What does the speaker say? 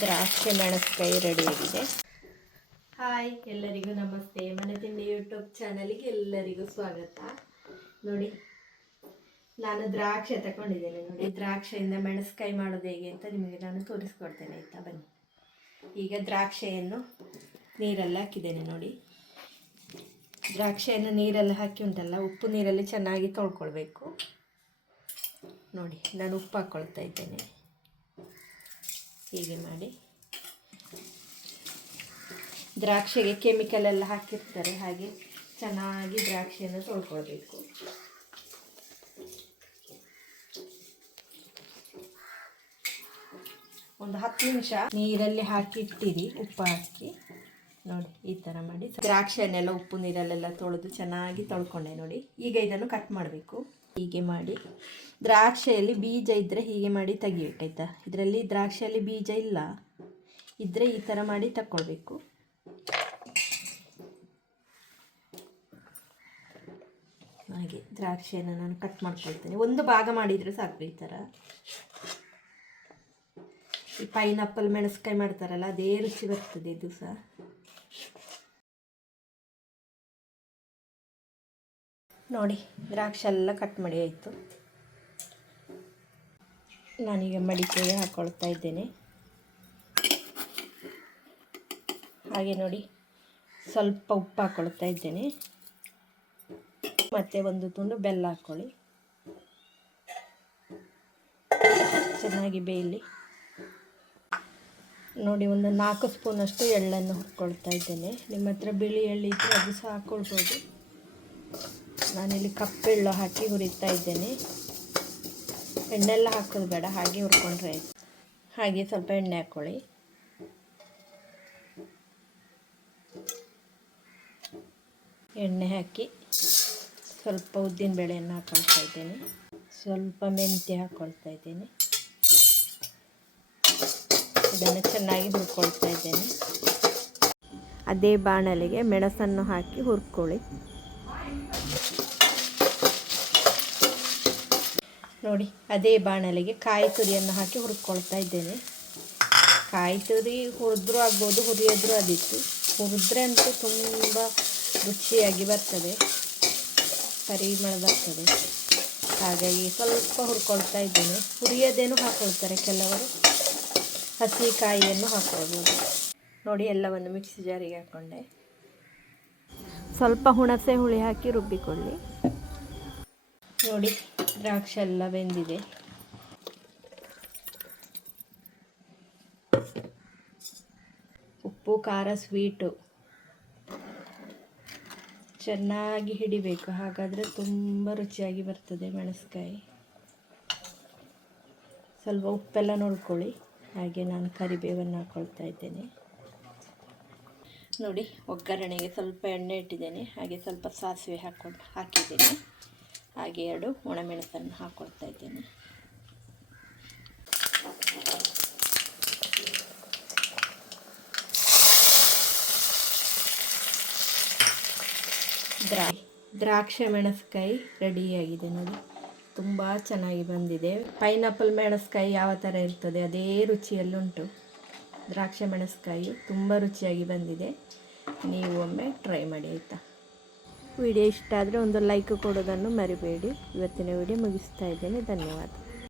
ದ್ರಾಕ್ಷಿ ಮೆಣಸ್ಕಾಯಿ ರೆಡಿಯಾಗಿದೆ ಹಾಯ್ ಎಲ್ಲರಿಗೂ ನಮಸ್ತೆ. ಮನೆ ತಿಂಡಿ ಯೂಟ್ಯೂಬ್ ಚಾನಲ್ಗೆ ಎಲ್ಲರಿಗೂ ಸ್ವಾಗತ. ನೋಡಿ, ನಾನು ದ್ರಾಕ್ಷಿ ತಗೊಂಡಿದ್ದೇನೆ. ನೋಡಿ, ದ್ರಾಕ್ಷಿಯಿಂದ ಮೆಣಸ್ಕಾಯಿ ಮಾಡೋದು ಹೇಗೆ ಅಂತ ನಿಮಗೆ ನಾನು ತೋರಿಸ್ಕೊಡ್ತೇನೆ. ಆಯಿತಾ? ಬನ್ನಿ. ಈಗ ದ್ರಾಕ್ಷಿಯನ್ನು ನೀರಲ್ಲಿ ಹಾಕಿದ್ದೇನೆ. ನೋಡಿ, ದ್ರಾಕ್ಷಿಯನ್ನು ನೀರಲ್ಲಿ ಹಾಕಿ ಉಂಟಲ್ಲ, ಉಪ್ಪು ನೀರಲ್ಲಿ ಚೆನ್ನಾಗಿ ತೊಳ್ಕೊಳ್ಬೇಕು. ನೋಡಿ, ನಾನು ಉಪ್ಪು ಹಾಕ್ಕೊಳ್ತಾ ಇದ್ದೇನೆ. ಹೀಗೆ ಮಾಡಿ. ದ್ರಾಕ್ಷಿಗೆ ಕೆಮಿಕಲ್ ಎಲ್ಲ ಹಾಕಿರ್ತಾರೆ, ಹಾಗೆ ಚೆನ್ನಾಗಿ ದ್ರಾಕ್ಷಿಯನ್ನು ತೊಳ್ಕೊಳ್ಬೇಕು. ಒಂದು ಹತ್ತು ನಿಮಿಷ ನೀರಲ್ಲಿ ಹಾಕಿ ಇಟ್ಟಿರಿ, ಉಪ್ಪು ಹಾಕಿ. ನೋಡಿ, ಈ ಥರ ಮಾಡಿ. ದ್ರಾಕ್ಷಿಯನ್ನೆಲ್ಲ ಉಪ್ಪು ನೀರಲ್ಲೆಲ್ಲ ತೊಳೆದು ಚೆನ್ನಾಗಿ ತೊಳ್ಕೊಂಡೆ ನೋಡಿ. ಈಗ ಇದನ್ನು ಕಟ್ ಮಾಡಬೇಕು. ಹೀಗೆ ಮಾಡಿ. ದ್ರಾಕ್ಷಿಯಲ್ಲಿ ಬೀಜ ಇದ್ದರೆ ಹೀಗೆ ಮಾಡಿ ತೆಗಿಬೇಕಾಯ್ತಾ ಇದರಲ್ಲಿ ದ್ರಾಕ್ಷಿಯಲ್ಲಿ ಬೀಜ ಇಲ್ಲ. ಇದ್ದರೆ ಈ ಥರ ಮಾಡಿ ತಗೊಳ್ಬೇಕು ಹಾಗೆ, ದ್ರಾಕ್ಷಿಯನ್ನು ನಾನು ಕಟ್ ಮಾಡ್ಕೊಳ್ತೇನೆ. ಒಂದು ಭಾಗ ಮಾಡಿದರೆ ಸಾಕು ಈ ಥರ ಈ ಪೈನಾಪಲ್ ಮೆಣಸ್ಕಾಯಿ ಮಾಡ್ತಾರಲ್ಲ, ಅದೇ ರುಚಿ ಬರ್ತದೆ ಇದು ಸಹ ನೋಡಿ, ದ್ರಾಕ್ಷಿ ಎಲ್ಲ ಕಟ್ ಮಾಡಿ ಆಯಿತು. ನಾನೀಗ ಮಡಿಕೆಗೆ ಹಾಕ್ಕೊಳ್ತಾ ಇದ್ದೇನೆ. ಹಾಗೆ ನೋಡಿ, ಸ್ವಲ್ಪ ಉಪ್ಪು ಹಾಕ್ಕೊಳ್ತಾ ಇದ್ದೇನೆ. ಮತ್ತು ಒಂದು ತುಂಡು ಬೆಲ್ಲ ಹಾಕ್ಕೊಳ್ಳಿ ಚೆನ್ನಾಗಿ ಬೇಯಲಿ. ನೋಡಿ, ಒಂದು ನಾಲ್ಕು ಸ್ಪೂನಷ್ಟು ಎಳ್ಳನ್ನು ಹುರ್ಕೊಳ್ತಾ ಇದ್ದೇನೆ. ನಿಮ್ಮ ಹತ್ರ ಬಿಳಿ ಎಳ್ಳಿದ್ರೆ ಅದು ಸಹ ಹಾಕ್ಕೊಳ್ಬೋದು ನಾನಿಲ್ಲಿ ಕಪ್ಪೆಳ್ಳು ಹಾಕಿ ಹುರಿತಾ ಇದ್ದೇನೆ. ಎಣ್ಣೆಲ್ಲ ಹಾಕೋದು ಬೇಡ, ಹಾಗೆ ಹುರ್ಕೊಂಡ್ರೆ ಆಯ್ತು. ಹಾಗೆ ಸ್ವಲ್ಪ ಎಣ್ಣೆ ಹಾಕ್ಕೊಳ್ಳಿ ಎಣ್ಣೆ ಹಾಕಿ ಸ್ವಲ್ಪ ಉದ್ದಿನ ಬೇಳೆಯನ್ನು ಹಾಕ್ಕೊಳ್ತಾ ಇದ್ದೇನೆ. ಸ್ವಲ್ಪ ಮೆಂತ್ಯ ಹಾಕ್ಕೊಳ್ತಾ ಇದ್ದೇನೆ. ಇದನ್ನು ಚೆನ್ನಾಗಿ ಹುರ್ಕೊಳ್ತಾ ಇದ್ದೇನೆ. ಅದೇ ಬಾಣಲೆಗೆ ಮೆಣಸನ್ನು ಹಾಕಿ ಹುರ್ಕೊಳ್ಳಿ. ನೋಡಿ ಅದೇ ಬಾಣಲೆಗೆ ಕಾಯಿ ತುರಿಯನ್ನು ಹಾಕಿ ಹುರ್ಕೊಳ್ತಾ ಇದ್ದೇನೆ. ಕಾಯಿ ತುರಿ ಹುರಿದ್ರೂ ಆಗ್ಬೋದು ಹುರಿಯೋದ್ರೂ ಅದಿತ್ತು. ಹುರಿದ್ರೆ ಅಂತೂ ತುಂಬ ರುಚಿಯಾಗಿ ಬರ್ತದೆ ಪರಿಮಳ ಬರ್ತದೆ. ಹಾಗಾಗಿ ಸ್ವಲ್ಪ ಹುರ್ಕೊಳ್ತಾ ಇದ್ದೇನೆ. ಹುರಿಯೋದೇನು ಹಾಕೊಳ್ತಾರೆ ಕೆಲವರು. ಹಸಿ ಕಾಯಿಯನ್ನು ಹಾಕ್ಕೊಳ್ಬೋದು ನೋಡಿ ಎಲ್ಲವನ್ನು ಮಿಕ್ಸಿ ಜಾರಿಗೆ ಹಾಕ್ಕೊಂಡೆ ಸ್ವಲ್ಪ ಹುಣಸೆ ಹುಳಿ ಹಾಕಿ ರುಬ್ಬಿಕೊಳ್ಳಿ. ನೋಡಿ ದ್ರಾಕ್ಷಿ ಎಲ್ಲ ಬೆಂದಿದೆ. ಉಪ್ಪು ಖಾರ ಸ್ವೀಟು ಚೆನ್ನಾಗಿ ಹಿಡಿಬೇಕು. ಹಾಗಾದರೆ ತುಂಬ ರುಚಿಯಾಗಿ ಬರ್ತದೆ ಮೆಣಸ್ಕಾಯಿ ಸ್ವಲ್ಪ ಉಪ್ಪೆಲ್ಲ ನೋಡ್ಕೊಳ್ಳಿ. ಹಾಗೆ ನಾನು ಕರಿಬೇವನ್ನು ಹಾಕ್ಕೊಳ್ತಾ ಇದ್ದೇನೆ. ನೋಡಿ, ಒಗ್ಗರಣೆಗೆ ಸ್ವಲ್ಪ ಎಣ್ಣೆ ಇಟ್ಟಿದ್ದೇನೆ. ಹಾಗೆ ಸ್ವಲ್ಪ ಸಾಸಿವೆ ಹಾಕ್ಕೊಂಡು ಹಾಕಿದ್ದೇನೆ. ಹಾಗೆ ಎರಡು ಒಣಮೆಣಸನ್ನು ಹಾಕ್ಕೊಳ್ತಾ ಇದ್ದೇನೆ. ದ್ರಾ ದ್ರಾಕ್ಷಿ ಮೆಣಸ್ಕಾಯಿ ರೆಡಿಯಾಗಿದೆ ನೋಡಿ. ತುಂಬ ಚೆನ್ನಾಗಿ ಬಂದಿದೆ. ಪೈನಾಪಲ್ ಮೆಣಸ್ಕಾಯಿ ಯಾವ ಥರ ಇರ್ತದೆ ಅದೇ ರುಚಿಯಲ್ಲುಂಟು. ದ್ರಾಕ್ಷಿ ಮೆಣಸ್ಕಾಯಿ ತುಂಬ ರುಚಿಯಾಗಿ ಬಂದಿದೆ. ನೀವು ಒಮ್ಮೆ ಟ್ರೈ ಮಾಡಿ ಆಯಿತಾ? ವಿಡಿಯೋ ಇಷ್ಟ ಆದರೆ ಒಂದು ಲೈಕ್ ಕೊಡೋದನ್ನು ಮರಿಬೇಡಿ. ಇವತ್ತಿನ ವಿಡಿಯೋ ಮುಗಿಸ್ತಾ ಇದ್ದೇನೆ. ಧನ್ಯವಾದ.